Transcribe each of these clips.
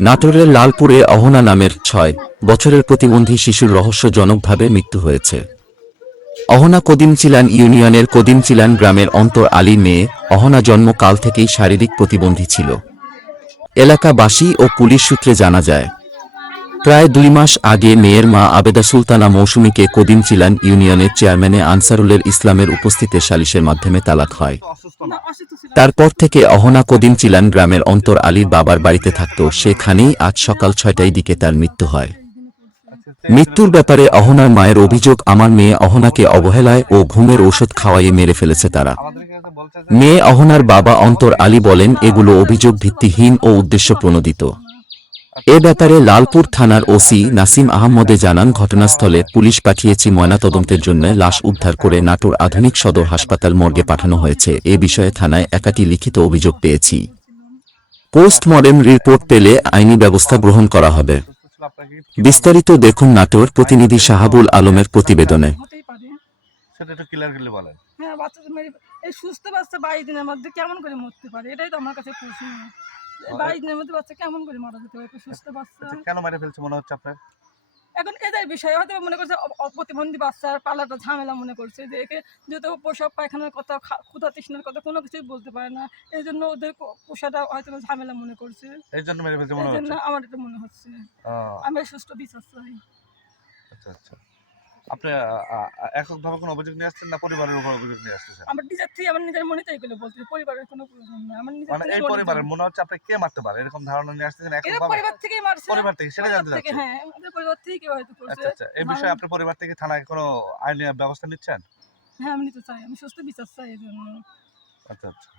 নাটোরের লালপুরে অহনা নামের ছয় বছরের প্রতিবন্ধী শিশুর রহস্যজনকভাবে মৃত্যু হয়েছে। অহনা কদিমচিলান ইউনিয়নের কদিমচিলান গ্রামের অন্তর আলী মেয়ে অহনা জন্মকাল থেকেই শারীরিক প্রতিবন্ধী ছিল। এলাকাবাসী ও পুলিশ সূত্রে জানা যায় প্রায় দুই মাস আগে মেয়ের মা আবেদা সুলতানা মৌসুমীকে কদিমচিলান ইউনিয়নের চেয়ারম্যানে আনসারুলের ইসলামের উপস্থিতিতে সালিশের মাধ্যমে তালাক হয়। তারপর থেকে অহনা কদিম চিলান গ্রামের অন্তর আলীর বাবার বাড়িতে থাকত। সেখানেই আজ সকাল ছয়টায় দিকে তার মৃত্যু হয়। মৃত্যুর ব্যাপারে অহনার মায়ের অভিযোগ, আমার মেয়ে অহনাকে অবহেলায় ও ঘুমের ওষুধ খাওয়াইয়ে মেরে ফেলেছে তারা। মেয়ে অহনার বাবা অন্তর আলী বলেন, এগুলো অভিযোগ ভিত্তিহীন ও উদ্দেশ্য প্রণোদিত এ ব্যাপারে লালপুর থানার ওসি নাসিম আহমদে জানান ঘটনাস্থলে পুলিশ পাঠিয়েছি ময়নাতদন্তের জন্য লাশ উদ্ধার করে নাটোর আধুনিক সদর হাসপাতাল মর্গে পাঠানো হয়েছে। এ বিষয়ে থানায় একাটি লিখিত অভিযোগ পেয়েছি। পোস্টমর্টেম রিপোর্ট পেলে আইনি ব্যবস্থা গ্রহণ করা হবে। বিস্তারিত দেখুন নাটোর প্রতিনিধি শাহাবুল আলমের প্রতিবেদনে। সেটা একটু ক্লিয়ার করলে বলেন। হ্যাঁ বাচ্চাদের মেরে এই সুস্থ বাচ্চা দিনের মধ্যে কেমন করে মরতে পারে? এটাই তো আমার কাছে প্রশ্ন। মধ্যে বাচ্চা কেমন করে মারা যেতে পারে? সুস্থ বাচ্চা? আচ্ছা, কেন মেরে ফেলছে মনে হচ্ছে আপনার? এখন এদের বিষয়ে হয়তো মনে করছে প্রতিবন্ধী বাচ্চার পালাটা ঝামেলা মনে করছে যে একে যেহেতু প্রসব পায়খানার কথা ক্ষুধা তৃষ্ণার কথা কোনো কিছুই বলতে পারে না এই জন্য ওদের পোষাটা হয়তো ঝামেলা মনে করছে। এই জন্য মেরে ফেলছে মনে হচ্ছে? আমার এটা মনে হচ্ছে। আমি সুস্থ বিচার চাই আচ্ছা আচ্ছা। আপনি এককভাবে কোনো অভিযোগ নিয়ে আসছেন না পরিবারের উপর অভিযোগ নিয়ে আসতেছেন? আমার নিজের থেকে আমার নিজের মনে তাই বলতে পরিবারের কোনো প্রয়োজন নেই আমার নিজের মানে এই পরিবারের মনে হচ্ছে আপনি কে মারতে পারে? এরকম ধারণা নিয়ে আসতেছেন এরা এককভাবে? পরিবার থেকেই মারছে। পরিবার থেকে সেটা জানতে চাচ্ছি। হ্যাঁ আমাদের পরিবার থেকে কেউ হয়তো করছে। আচ্ছা আচ্ছা এই বিষয়ে আপনার পরিবার থেকে থানায় কোনো আইনি ব্যবস্থা নিচ্ছেন? হ্যাঁ আমি নিতে চাই আমি সুস্থ বিচার চাই এই জন্য। আচ্ছা আচ্ছা।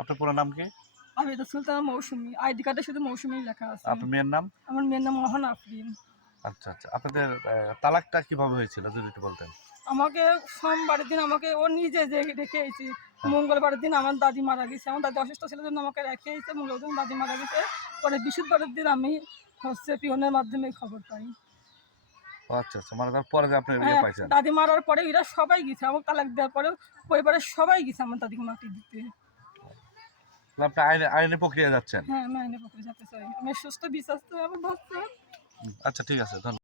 আপনার পুরো নাম কি? আমি এটা সুলতান মৌসুমী আইডি কার্ডে শুধু মৌসুমী লেখা আছে। আপনার মেয়ের নাম? আমার মেয়ের নাম মোহন আফরিন। আচ্ছা আচ্ছা। আপনাদের তালাকটা কীভাবে হয়েছিল যদি একটু বলতেন? আমাকে সোমবারের দিন আমাকে ও নিজে যে রেখে এসেছি। মঙ্গলবারের দিন আমার দাদি মারা গেছে। আমার দাদি অসুস্থ ছিল জন্য আমাকে রেখে এসেছে। মঙ্গলবার দিন দাদি মারা গেছে। পরে বৃহস্পতিবারের দিন আমি হচ্ছে পিয়নের মাধ্যমে খবর পাই। আচ্ছা আচ্ছা। মানে যে আপনি ইয়ে হ্যাঁ পাইছেন? দাদি মারার পরে এরা সবাই গেছে। আমার তালাক দেওয়ার পরে পরিবারের সবাই গেছে আমার দাদিকে মাটি দিতে। আপনি আইনে আইনি প্রক্রিয়া যাচ্ছেন? হ্যাঁ আমি আইনে যেতে চাই আমি সুস্থ বিশ্বাস তো আমার বাচ্চা আচ্ছা ঠিক আছে ধন্যবাদ।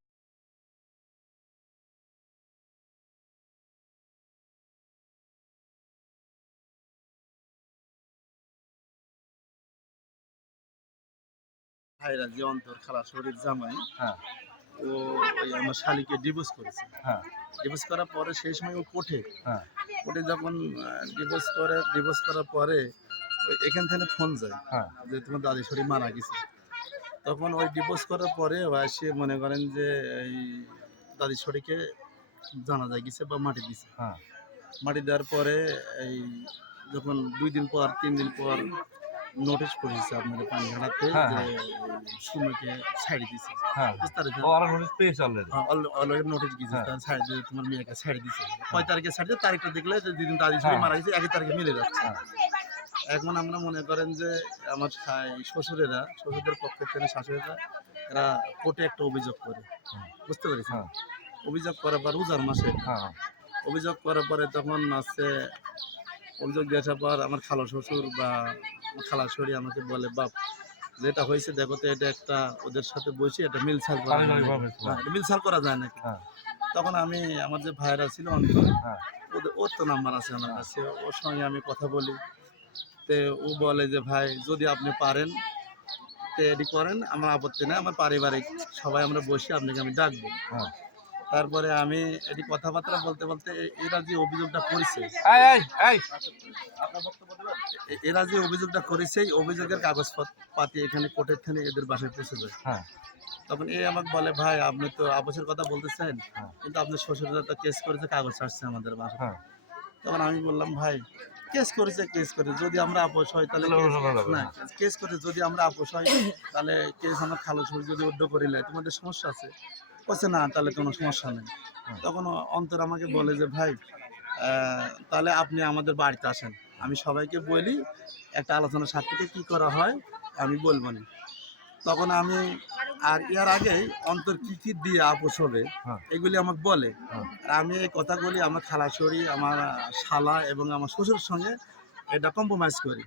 ভাইরা যে অন্তর খালা শরীর জামাই হ্যাঁ। ও ওই আমার শালিকে ডিভোর্স করেছে। হ্যাঁ। ডিভোর্স করার পরে সেই সময় ও কোর্টে হ্যাঁ। কোর্টে যখন ডিভোর্স করে ডিভোর্স করার পরে এখান থেকে ফোন যায় হ্যাঁ। যে তোমার দাদি শরীর মারা গেছে। তখন ওই ডিভোর্স করার পরে সে মনে করেন যে এই দাদি শরীরকে জানা যায় গেছে বা মাটি দিছে। হ্যাঁ। মাটি দেওয়ার পরে এই যখন দুই দিন পর তিন দিন পর নোটিশ করেছে আপনাদের পানিঘাটাতে হ্যাঁ, যে হ্যাঁ। সুমকে ছাড়ি দিছে। হ্যাঁ। অলরেডি নোটিশ হ্যাঁ। তার ছাড়ি দিয়ে তোমার মেয়েকে ছাড়ি দিছে। কয় তারিখে ছাড়ি দিয়ে তারিখটা দেখলে যে যেদিন দাদি শরীর হ্যাঁ। মারা গেছে একই তারিখে মিলে যাচ্ছে। হ্যাঁ। এখন আমরা মনে করেন যে আমার শ্বশুরেরা শ্বশুরদের পক্ষের থেকে শাশুড়িরা এরা কোর্টে একটা অভিযোগ করে। বুঝতে পেরেছি হ্যাঁ। অভিযোগ করার পর রোজার মাসে হ্যাঁ। অভিযোগ করার পরে তখন আছে অভিযোগ দিয়ে আসার পর আমার খালো শ্বশুর বা খালা শরী আমাকে বলে বাপ যেটা হয়েছে দেখো তো এটা একটা ওদের সাথে বসে এটা মিলছাল করা হ্যাঁ, মিলছাল করা যায় নাকি? হ্যাঁ। তখন আমি আমার যে ভাইরা ছিল অন্তর হ্যাঁ। ওদের ওর তো নাম্বার আছে আমার কাছে। ওর সঙ্গে আমি কথা বলি। তে ও বলে যে ভাই যদি আপনি পারেন তে এটি করেন আমার আপত্তি নেই আমার পারিবারিক সবাই আমরা বসে আপনাকে আমি ডাকবো। হ্যাঁ। তারপরে আমি এটি কথাবার্তা বলতে বলতে এরা যে অভিযোগটা করেছে এই এই এই। এরা যে অভিযোগটা করেছে এই অভিযোগের কাগজপত্র পাতি এখানে কোর্টের থেকে এদের বাসায় পৌঁছে যায়। হ্যাঁ। তখন এ আমাকে বলে ভাই আপনি তো আপসের কথা বলতেছেন হ্যাঁ। কিন্তু আপনার শ্বশুররা কেস করেছে কাগজ আসছে আমাদের বাসায়। তখন আমি বললাম ভাই কেস করেছে কেস করে। যদি আমরা আপোষ হয় তাহলে না হ্যাঁ। কেস করে যদি আমরা আপোষ হয় তাহলে কেস আমার খালো ছবি যদি উড্ড করিলে তোমাদের সমস্যা আছে। বলছে না তাহলে কোনো সমস্যা নেই। তখন অন্তর আমাকে বলে যে ভাই আহ, তাহলে আপনি আমাদের বাড়িতে আসেন। আমি সবাইকে বলি একটা আলোচনা সাথে কি করা হয় আমি বলব না। তখন আমি আর ইয়ার আগেই অন্তর কি কি দিয়ে আপোষ হবে হ্যাঁ। এগুলি আমাকে বলে হ্যাঁ। আর আমি এই কথাগুলি আমার খালাশড়ি আমার শালা এবং আমার শ্বশুর সঙ্গে এটা কম্প্রোমাইজ করি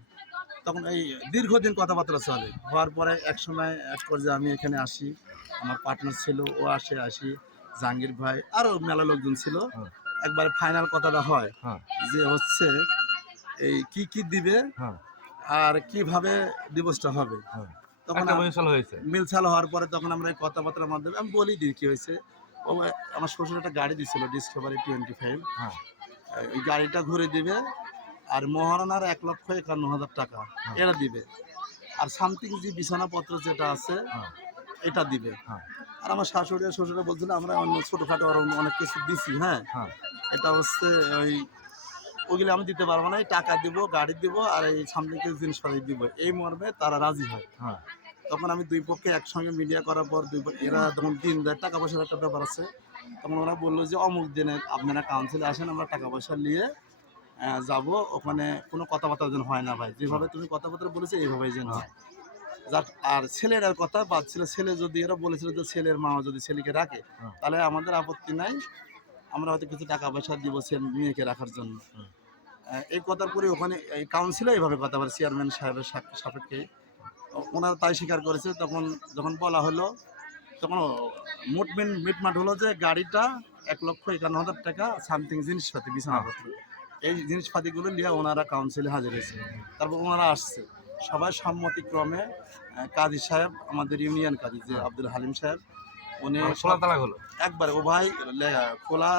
তখন এই দীর্ঘদিন কথাবার্তা চলে হওয়ার পরে এক সময় এক পর্যায়ে আমি এখানে আসি আমার পার্টনার ছিল ও আসে আসি জাহাঙ্গীর ভাই আরও মেলা লোকজন ছিল হ্যাঁ। একবার ফাইনাল কথাটা হয়। যে হচ্ছে এই কি কি দিবে। আর কীভাবে দিবসটা হবে। তখন হয়েছে মিলছাল হওয়ার পরে তখন আমরা এই কথাবার্তার মাধ্যমে আমি বলি দিই কি হয়েছে ও আমার শ্বশুর একটা গাড়ি দিছিল ডিসকভারি টোয়েন্টি ফাইভ হ্যাঁ। ওই গাড়িটা ঘুরে দিবে আর মহারণার এক লক্ষ একান্ন হাজার টাকা হ্যাঁ। এটা দিবে আর সামথিং যে বিছানাপত্র যেটা আছে হ্যাঁ। এটা দিবে হ্যাঁ। আর আমার শাশুড়ি আর শ্বশুরে বলছিল আমরা অন্য ছোটোখাটো আরও অনেক কিছু দিছি হ্যাঁ হ্যাঁ। এটা হচ্ছে ওই ওগুলো আমি দিতে পারব না এই টাকা দিব গাড়ি দিব আর এই সামনে কিছু জিনিসপাতি দিব। এই মর্মে তারা রাজি হয়। হ্যাঁ। তখন আমি দুই পক্ষে একসঙ্গে মিডিয়া করার পর দুই পক্ষ- এরা তখন তিন দেয় টাকা পয়সার একটা ব্যাপার আছে তখন ওরা বলল যে অমুক দিনে আপনারা কাউন্সিলে আসেন আমরা টাকা পয়সা নিয়ে যাব। ওখানে কোনো কথাবার্তা যেন হয় না ভাই। যেভাবে তুমি কথাবার্তা বলেছ এইভাবেই যেন হয়। যাক আর ছেলের আর কথা বাদ ছিল ছেলে যদি এরা বলেছিল যে ছেলের মা যদি ছেলেকে রাখে হ্যাঁ। তাহলে আমাদের আপত্তি নাই। আমরা হয়তো কিছু টাকা পয়সা দিব মেয়েকে রাখার জন্য। আহ, এই কথার পরে ওখানে এই কাউন্সিলে এইভাবে কথা বলে চেয়ারম্যান সাহেবের সাপ- সাপেক্ষে। ওনারা তাই স্বীকার করেছে, তখন যখন বলা হলো, তখন মোটমেন মিটমাট হলো যে গাড়িটা এক লক্ষ একান্ন হাজার টাকা সামথিং জিনিসপাতি, বিছানাপত্র। এই জিনিসপাতিগুলো নিয়ে ওনারা কাউন্সিলে হাজির হয়েছে। তারপর ওনারা আসছে। সবাই সম্মতিক্রমে কাজী সাহেব, আমাদের ইউনিয়ন কাজী যে আব্দুল হালিম সাহেব উনি মানে খোলা তালা হলো? একবার ও ভাই খোলা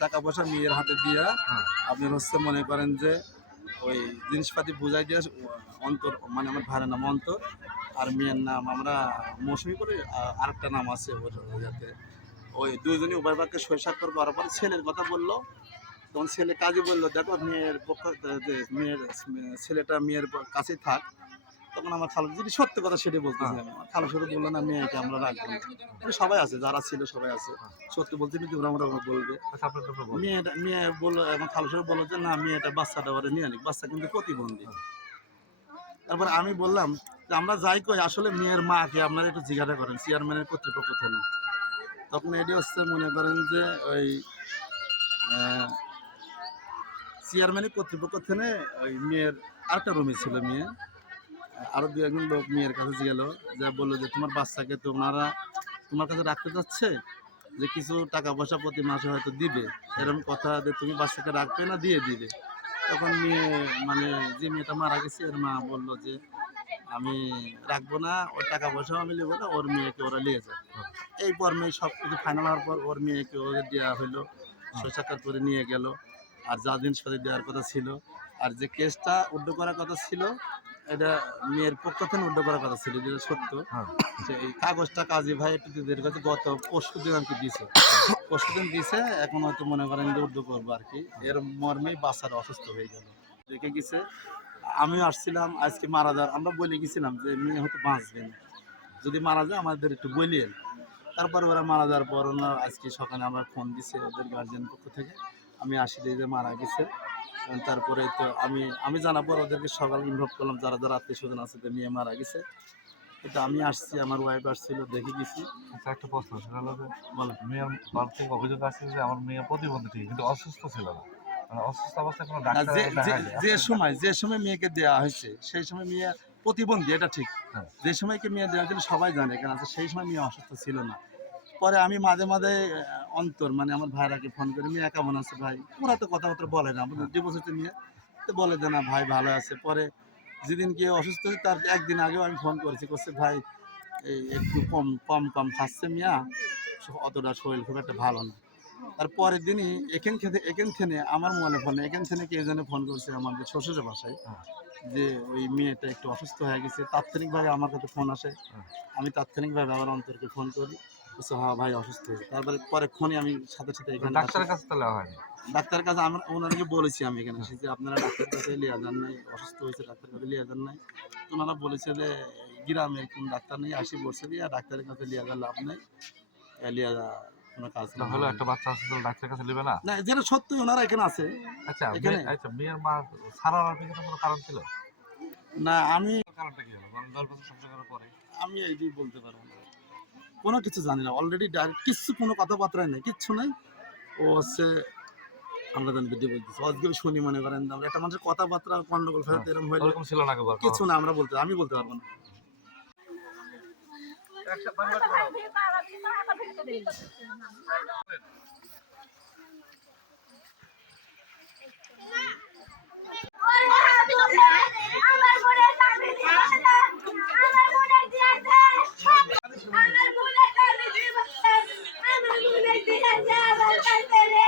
টাকা পয়সা মেয়ের হাতে দিয়ে হ্যাঁ। আপনি হচ্ছে মনে করেন যে ওই জিনিসপাতি বুঝাই দিয়ে অন্তর মানে আমার ভাইয়ের নাম অন্তর আর মেয়ের নাম আমরা মৌসুমি করে আরেকটা নাম আছে ওর ইয়াতে। ওই দুইজনই উভয় পক্ষে স্বাক্ষর করার পর ছেলের কথা বলল। তখন ছেলে কাজে বলল দেখো মেয়ের পক্ষ মেয়ের ছেলেটা মেয়ের কাছেই থাক তখন আমার খালু যদি সত্য কথা সেটাই বলতেছি আমি আমার। খালু শুধু বলল না মেয়েকে আমরা রাখব না। সবাই আছে যারা ছিল সবাই আছে। সত্যি বলতে কিন্তু আমরা বলবে। আচ্ছা। মেয়েটা মেয়ে বলল এবং খালু সাহেব বলল যে না মেয়েটা বাচ্চাটা ওরা নিয়ে নিক বাচ্চা কিন্তু প্রতিবন্ধী। তারপর আমি বললাম যে আমরা যাই কই আসলে মেয়ের মাকে আপনারা একটু জিজ্ঞাসা করেন চেয়ারম্যানের কর্তৃপক্ষ থেকে। তখন এটি হচ্ছে মনে করেন যে ওই আহ, চেয়ারম্যানের কর্তৃপক্ষ থেকে ওই মেয়ের আরেকটা রুমে ছিল মেয়ে। আরও দু একজন লোক মেয়ের কাছে গেল, যা বলল যে তোমার বাচ্চাকে তো ওনারা তোমার কাছে রাখতে যাচ্ছে যে কিছু টাকা পয়সা প্রতি মাসে হয়তো দিবে। এরকম কথা যে তুমি বাচ্চাকে রাখবে না, দিয়ে দিবে। তখন মেয়ে মানে যে মেয়েটা মারা গেছে, এর মা বলল যে আমি রাখব না, ওর টাকা পয়সাও আমি নেব না, ওর মেয়েকে ওরা নিয়ে যায় এই পর মেয়ে সব কিছু ফাইনাল হওয়ার পর ওর মেয়েকে ওদের দেওয়া হলো সাক্ষাৎ করে নিয়ে গেল। আর যা দিন সাথে দেওয়ার কথা ছিল, আর যে কেসটা উড্ড করার কথা ছিল এটা মেয়ের পক্ষ থেকে উড্ড করার কথা ছিল যেটা সত্য। হ্যাঁ। যে এই কাগজটা কাজী ভাই একটু কাছে গত পরশু দিন আর কি দিছে পরশু দিন দিছে এখন হয়তো মনে করেন যে উদ্যোগ করব আর কি। এর মর্মেই বাচ্চারা অসুস্থ হয়ে গেল। দেখে গেছে আমিও আসছিলাম আজকে মারা যাওয়ার আমরা বলে গেছিলাম যে মেয়ে হয়তো বাঁচবে না। যদি মারা যায় আমাদের একটু বলিয়েন। তারপর ওরা মারা যাওয়ার পর ওনারা আজকে সকালে আমরা ফোন দিছে ওদের গার্জেন পক্ষ থেকে। আমি আসি যে মারা গেছে। তারপরে তো আমি আমি জানাব ওদেরকে সকাল ইনভলভ করলাম যারা যারা আত্মীয় স্বজন আছে যে মেয়ে মারা গেছে। এটা আমি আসছি আমার ওয়াইফ আসছিল দেখে গেছি। একটা প্রশ্ন সেটা হলো যে মেয়ের বাড়ি থেকে অভিযোগ আসছে যে আমার মেয়ে প্রতিবন্ধী ঠিক কিন্তু অসুস্থ ছিল না। মানে? যে সময় যে সময় মেয়েকে দেওয়া হয়েছে সেই সময় মেয়ে প্রতিবন্ধী এটা ঠিক। হ্যাঁ। যে সময়কে মেয়ে দেওয়া হয়েছিল সবাই জানে কেন সেই সময় মেয়ে অসুস্থ ছিল না। পরে আমি মাঝে মাঝে অন্তর মানে আমার ভাইরাকে ফোন করে মেয়ে কেমন আছে ভাই? ওরা তো কথাবার্তা বলে না আমাদের যে নিয়ে তো বলে যে না ভাই ভালো আছে। পরে যেদিন কি অসুস্থ হয়েছে তার একদিন আগেও আমি ফোন করেছি করছে ভাই একটু কম কম কম খাচ্ছে মিয়া অতটা শরীর খুব একটা ভালো না। তার পরের দিনই এখান খেতে এখান থেকে আমার মোবাইলে ফোন এখান থেকে কে যেন ফোন করছে আমাদের শ্বশুরের বাসায় হ্যাঁ। যে ওই মেয়েটা একটু অসুস্থ হয়ে গেছে তাৎক্ষণিকভাবে আমার কাছে ফোন আসে। হ্যাঁ। আমি তাৎক্ষণিকভাবে আবার অন্তরকে ফোন করি। বলছে হ্যাঁ ভাই অসুস্থ হয়েছে। তারপরে পরে ফোনে আমি সাথে সাথে এখানে ডাক্তারের কাছে তাহলে হয়নি? ডাক্তারের কাছে আমরা ওনাদেরকে বলেছি আমি এখানে এসে যে আপনারা ডাক্তারের কাছে লিয়া যান নাই অসুস্থ হয়েছে ডাক্তারের কাছে লিয়া যান নাই। ওনারা বলেছে যে গ্রামে কোন ডাক্তার নেই আসি বসে দিয়ে ডাক্তারের কাছে লিয়া যান লাভ নেই। লিয়া কোনো কাজ তা হলো একটা বাচ্চা আছে ডাক্তারের কাছে নেবে না? না যেটা সত্যি ওনারা এখানে আছে। আচ্ছা এখানে? আচ্ছা মেয়ের মা সারার পিছনে কোনো কারণ ছিল? না আমি কারণটা কি হলো? দশ বছর সংসার করার পরে আমি এইটাই বলতে পারব না। কোনো কিছু জানি না অলরেডি ডাইরেক্ট কিছু কোনো কথাবার্তায় নেই কিচ্ছু নেই ও হচ্ছে আমরা জানি বিদ্যুৎ বলতেছি আজকে শুনি মনে করেন আমরা একটা মানুষের কথাবার্তা গন্ডগোল ফেরাতে এরকম হয়ে এরকম ছিল না কিছু না আমরা বলতে আমি বলতে পারব না আমার Arkadaşlar.